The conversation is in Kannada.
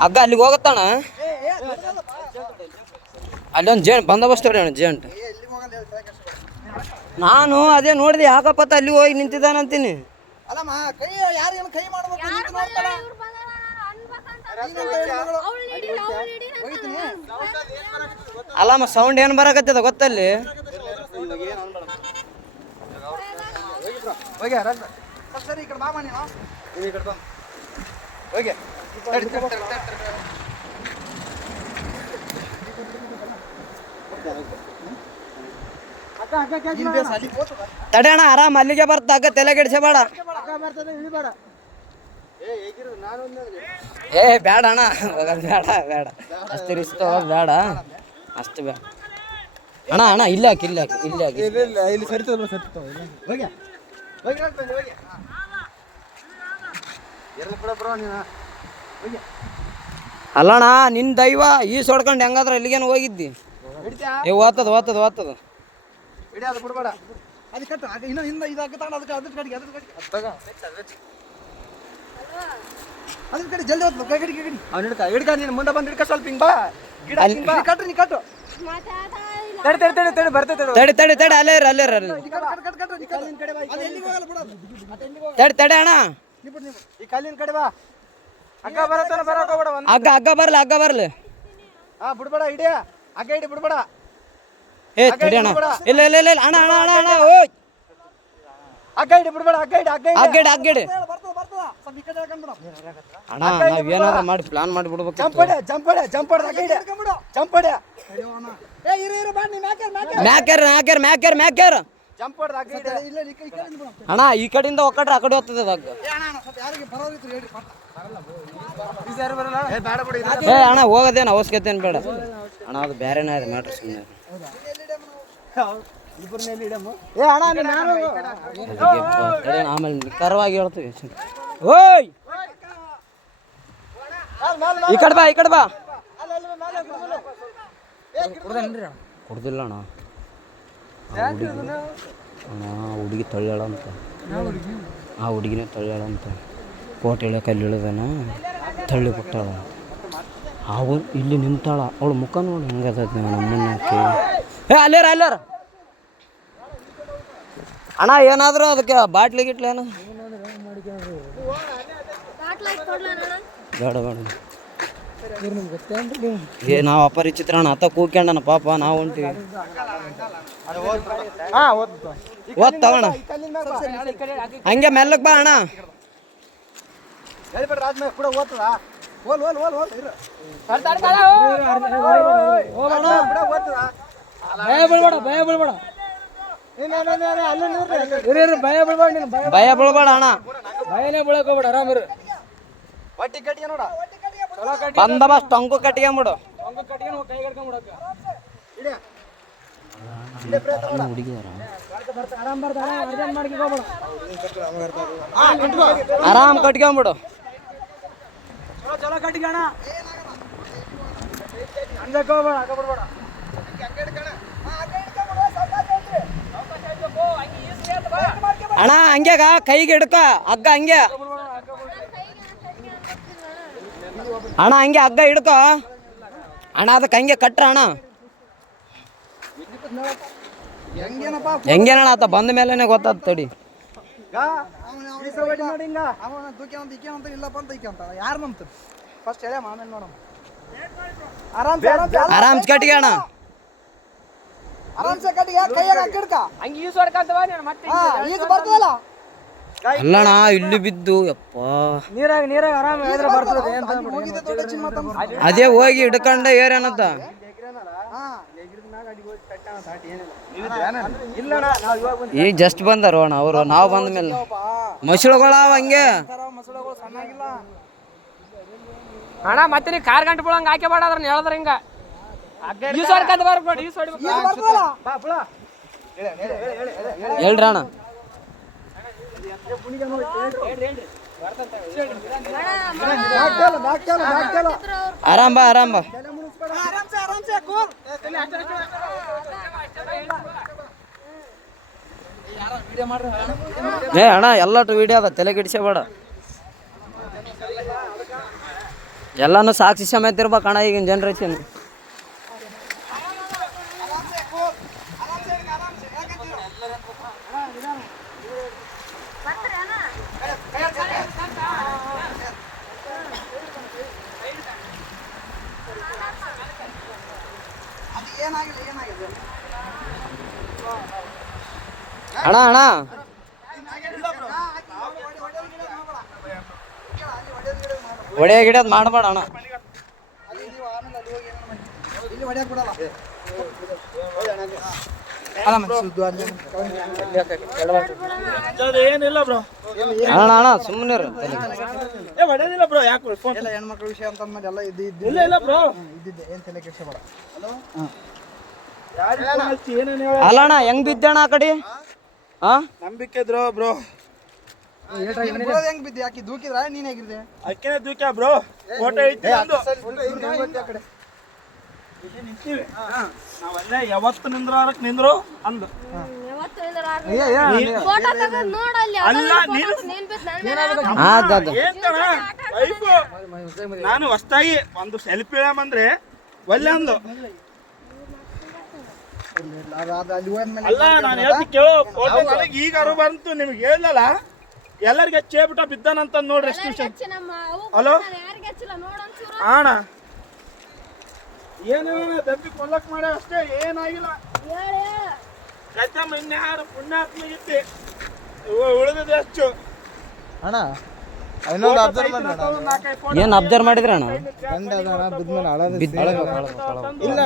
ಹಗ್ಗ ಅಲ್ಲಿಗೆ ಹೋಗತ್ತಣ. ಅಲ್ಲೊಂದು ಬಂದೋಬಸ್ತ್ ಹೊಡಿ ಅಣ್ಣ ಜೇಂಟ್. ನಾನು ಅದೇ ನೋಡಿದೆ ಯಾಕಪ್ಪತ್ತ ಅಲ್ಲಿ ಹೋಗಿ ನಿಂತಿದ್ದಾನಂತೀನಿ. ಅಲ್ಲಮ್ಮ ಸೌಂಡ್ ಏನು ಬರಕತ್ತದ ಗೊತ್ತಲ್ಲಿ. ತಡೆಯಣ ಆರಾಮ್ ಅಲ್ಲಿಗೆ ಬರ್ತ ಹಗ್ಗ ತಲೆ ಕೆಡಿಸಬೇಡ. ಏ ಬೇಡ ಅಣ್ಣ ಬೇಡ ಬೇಡ ಅಷ್ಟು ರಿಸ್ಕ್ ತಗೋದು ಬೇಡ. ಅಷ್ಟು ಬೇಡ ಅಣ್ಣ. ಅಣ್ಣ ಇಲ್ಲ ಹಾಕಿ ಇಲ್ಲ ಹಾಕಿ ಇಲ್ಲ ಹಾಕಿ ಇಲ್ಲಿ ಸರಿ. ಅಲ್ಲಣ್ಣ ನಿನ್ನ ದೈವ ಈ ಸೊಡ್ಕೊಂಡು ಹೆಂಗಾದ್ರೆ ಎಲ್ಲಿಗೇನು ಹೋಗಿದ್ದಿ. ಓದ್ತದ ಓದ್ತದ ಓದ್ತದ ಬಿಡ್ಬೇಡ. ಮುಂದೆ ಬಂದು ಹಿಡ್ಕ ಸ್ವಲ್ಪ ಹಿಂಗ್ ಬಾ. ತಡಿ ತಡಿ ತಡಿ ಅಲ್ಲೇ ಅಲ್ಲೇ ತಡಿ ತಡಿ ಅಣ್ಣ. ಈ ಕಲ್ಲಿನ ಕಡೆ ಬಾ. ಹಗ್ಗ ಬರತ್ತ ಬರಕ ಹೋಗ್ಬೇಡ. ಹಗ್ಗ ಹಗ್ಗ ಬರ್ಲಿ ಹಗ್ಗ ಬರ್ಲಿ. ಬಿಡ್ಬೇಡ ಹಿಡಿಯ ಹಗ್ಗ ಹಿಡಿ ಬಿಡ್ಬೇಡ. ಏ ತಡಿ ಅಣ್ಣ. ಇಲ್ಲ ಇಲ್ಲ ಇಲ್ಲ ಅಣ್ಣ ಅಣ್ಣ ಅಣ್ಣ ಅಣ್ಣ ಓಯ್ ಹಗ್ಗ ಹಿಡಿ ಬಿಡ್ಬೇಡ. ಹಗ್ಗ ಹಿಡಿ ಹಗ್ಗ ಹಿಡಿ ಹಗ್ಗ ಹಿಡಿ ಅಣ್ಣ. ನಾವ್ ಏನಾದ್ರು ಮಾಡಿ ಪ್ಲಾನ್ ಮಾಡಿ ಬಿಡ್ಬೇಕು. ಜಂಪಡೆ ಜಂಪಡೆ ಜಂಪಡೆ ಹಗ್ಗ ಹಿಡಿ ಜಂಪಡೆ. ಮ್ಯಾಕ್ಯಾರ ಮ್ಯಾಕ್ಯಾರ ಮ್ಯಾಕ್ಯಾರ ಮ್ಯಾಕ್ಯಾರ ಅಣ್ಣ. ಈ ಕಡೆಯಿಂದ ಒಕ್ಕಟ್ರೆ ಆ ಕಡೆ ಹೋಗ್ತದೆ ಹಗ್ಗ. ಏ ಅಣ್ಣ ಹೋಗೋದೇನು ಅವಶ್ಯಕತೆ ಏನು ಬೇಡ ಅಣ್ಣ. ಅದು ಬೇರೆನೇ ಇದೆ ಮ್ಯಾಟ್ರ್ ಸುಮ್ಮನೆ. ಆಮೇಲೆ ಕರವಾಗಿ ಹೇಳ್ತೀವಿ. ಓಯ್ ಈ ಕಡೆ ಬಾ ಈ ಕಡೆ ಬಾ. ಕೊಡ್ದಿಲ್ಲ ಅಣ್ಣ. ಅಣ್ಣ ಹುಡುಗಿ ತಳ್ಳ್ಯಾಳ ಅಂತ. ಆ ಹುಡುಗಿನೇ ತಳ್ಳ್ಯಾಳ ಅಂತ. ಕೋಟೆ ಇಳಿಯೋಕೆ ಅಲ್ಲಿ ಇಳಿದಾನ ತಳ್ಳಿ ಬಿಟ್ಟಾಳ. ಅವಳು ಇಲ್ಲಿ ನಿಂತಾಳ. ಅವಳು ಮುಖ ನೋಡಿ ಹೆಂಗದ ನಮ್ಮನ್ನಕ್ಕೆ. ಏ ಅಲ್ಲೇರ ಅಲ್ಲೇರ ಅಣ್ಣ. ಏನಾದರೂ ಅದಕ್ಕೆ ಬಾಟ್ಲಿ ಗಿಟ್ಲಿ ಏನು ಬೇಡ ಬೇಡ. ಏ ನಾವು ಅಪರಿಚಿತ್ರ ಅಣ್ಣ. ಅತ್ತ ಕೂಕ್ಯಂಡನ ಪಾಪ ನಾವು ಹೊಂಟಿವಿ. ಓದ್ ತಗೋಣ ಹಂಗೆ ಮೆಲ್ಲಕ್ ಬಾ ಅಣ್ಣ. ಭಯ ಬೀಳ್ಬೇಡ ಅಣ್ಣ. ಭಯನೇ ಬೀಳಕ್ ಹೋಗ್ಬೇಡ. ಆರಾಮಿರು. ಬಂದೋಬಸ್ತ್ ಟೊಂಕು ಕಟ್ಕೊಂಬಿಡು. ಆರಾಮ್ ಕಟ್ಕೊಂಬಿಡು. ಅಣ್ಣ ಹಂಗ್ಯಾಗ ಕೈಗೆ ಹಿಡ್ಕ ಹಗ್ಗ ಹಂಗೆ ಅಣ್ಣ. ಹಂಗೆ ಹಗ್ಗ ಹಿಡ್ಕೊ ಅಣ್ಣ. ಅದಕ್ಕೆ ಹಂಗೆ ಕಟ್ರ ಅಣ್ಣ. ಹೆಂಗೇನಣ್ಣ ಆತ ಬಂದ ಮೇಲೆನೆ ಗೊತ್ತಾದ. ತಡಿ ಆರಾಮ್ ಕಟ್ಟಿಗೆ ಅಣ್ಣ. ಅಲ್ಲಣ್ಣ ಇಲ್ಲಿ ಬಿದ್ದು ಯಪ್ಪ ಅದೇ ಹೋಗಿ ಹಿಡ್ಕೊಂಡ ಏರೇನಂತ. ಈಗ ಜಸ್ಟ್ ಬಂದಾರ ಅಣ್ಣ ಅವರು. ನಾವು ಬಂದ ಮೇಲೆ ಮಸಳುಗಳಾವ ಹಂಗೆ ಅಣ್ಣ. ಮತ್ತೆ ನೀ ಕಾರ್ ಗಂಟೆ ಬಿಡಂಗ ಹಾಕಿ ಬಾಡ್ರ ಹೇಳಿದ್ರ ಹಿಂಗ ಹೇಳ್ರಿ ಅಣ್ಣ. ಆರಾಮ್ ಬಾ ಆರಾಮ್ ಬಾ. ಏ ಅಣ್ಣ ಎಲ್ಲಟು ವಿಡಿಯೋ ಅದ ತಲೆ ಕೆಡಿಸಬೇಡ. ಎಲ್ಲಾನು ಸಾಕ್ಷಿ ಸಮೇತ ಇರ್ಬೇಕಣ್ಣ ಈಗಿನ ಜನ್ರೇಷನ್. ಅಣ್ಣ ಅಣ್ಣ ಹೊಡೆಯ ಗಿಡದ್ ಮಾಡಬೇಡ ಅಣ್ಣ. ಏನಿಲ್ಲ ಬ್ರೋ, ಅಣ್ಣ ಅಣ್ಣ ಸುಮ್ಮನೆ ಹೊಡೆದಿಲ್ಲ ಬ್ರೋ. ಯಾಕೆ ಹೆಣ್ಮಕ್ಳ ವಿಷಯ ಅಂತ ಅಂದ್ಮೇಲೆ ಎಲ್ಲ ಇಲ್ಲ ಇಲ್ಲ ಬ್ರೋ, ಇದ್ದಿದ್ದೆ ಏನ್ ತಲೆ ಕೆಡ್ಸ್ಕೊಬೇಡ. ಏನೇನು ಹೇಳ ಅಲ್ಲ ಅಣ್ಣ ಹೆಂಗ್ ಬಿದ್ದಣ್ಣ ಆ ಕಡೆ? ಹಾ ನಂಬಿಕೆ ಇದ್ರು ಬ್ರೋ. ಹೆಂಗ್ ಬಿದ್ದೆ? ಯಾಕೆ ದೂಕಿದ್ರ ನೀನ್ ಹೇಗಿದ್ದೆ? ಅಕ್ಕೇನೆ ದೂಕ್ಯ ಬ್ರೋ. ಫೋಟೋ ಐತಿ ಒಂದು. ಇಲ್ಲಿ ನಿಂತೀವಿ ನಾವಲ್ಲೇ ಯಾವತ್ತು ನಿಂದ್ರಾರಕ್ ನಿಂದ್ರು ಅಂದು. ಅಲ್ಲ ನೀನು ಏನ್ ಲೈಫು. ನಾನು ಹೊಸ್ತಾಗಿ ಒಂದು ಸೆಲ್ಫಿ ಇಳಮಂದ್ರೆ ಒಲ್ಲೆ ಅಂದು. ಅಲ್ಲ ನಾನು ಹೇಳ್ತಿ ಕೇಳೋ, ಫೋಟೋ ನನಗೆ ಈಗ ಅರು ಬಂತು, ನಿಮ್ಗೆ ಹೇಳಲ್ಲ ಎಲ್ಲರಿಗೆ ಹಚ್ಚೇಬಿಟ್ಟ ಬಿದ್ದಾನಂತ ನೋಡ್ರಿ ಎಷ್ಟು ವಿಷಯ. ಹಲೋ ಅಣ್ಣ, ಏನು ದಬ್ಬಿ ಕೊಲ್ಲಕ್ ಮಾಡ ಅಷ್ಟೇ, ಏನಾಗಿಲ್ಲ. ಕಚ್ಚಮ್ಮ ಇನ್ಯಾರು ಪುಣ್ಯಾತ್ಮಗಿತ್ತಿ ಉಳಿದಿದೆ ಅಷ್ಟು. ಅಣ್ಣ ಇನ್ನೊಂದು ಅಬ್ಸರ್ವ್ ಏನ್ ಅಬ್ಸರ್ವ್ ಮಾಡಿದ್ರಣ್ಣ? ಇಲ್ಲ